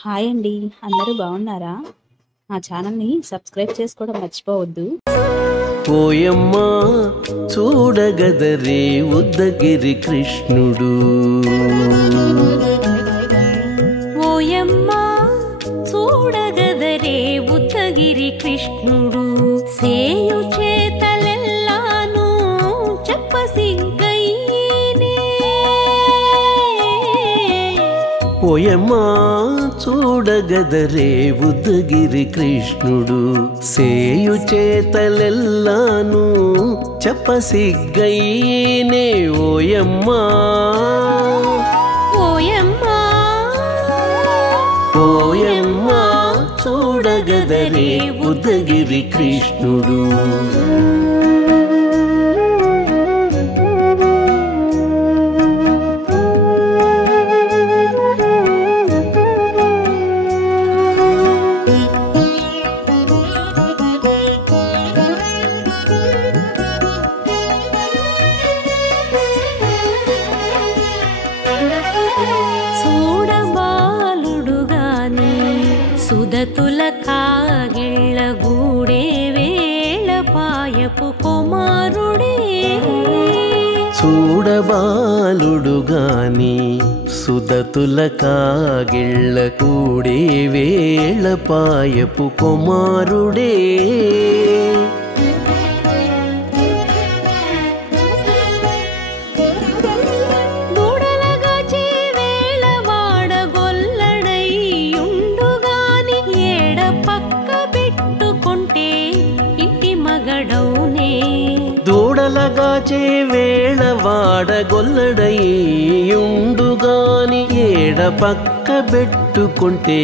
Hi అండి, అందరూ బాగున్నారా? మా ఛానల్ని సబ్స్క్రైబ్ చేసుకోవడం మర్చిపోవద్దు. ఓయమ్మా చూడగదరే ఉద్దగిరి కృష్ణుడు, ఓయమ్మా చూడగదరే ఉద్దగిరి కృష్ణుడు, సేయు చేతలెల్లాను చెప్పసిగ్గైనే. ఓయమ్మా చూడగదరే ఉద్దగిరి కృష్ణుడు, సేయు చేతలెల్లాను చెప్పసిగ్గైనే. ఓయమ్మా ఓయమ్మా ఓయమ్మా చూడగదరే ఉద్దగిరి కృష్ణుడు. సుదతుల కాగిళ్ళ గూడే వేళ పాయపు కుమారుడే. చూడబాలుడుగాని సుదతుల కాగిళ్ళ కూడే వేళ పాయపు కుమారుడే. దూడలగాచే వేళ వాడగొల్లడయ్యుండుగాని ఏడ పక్క పెట్టుకుంటే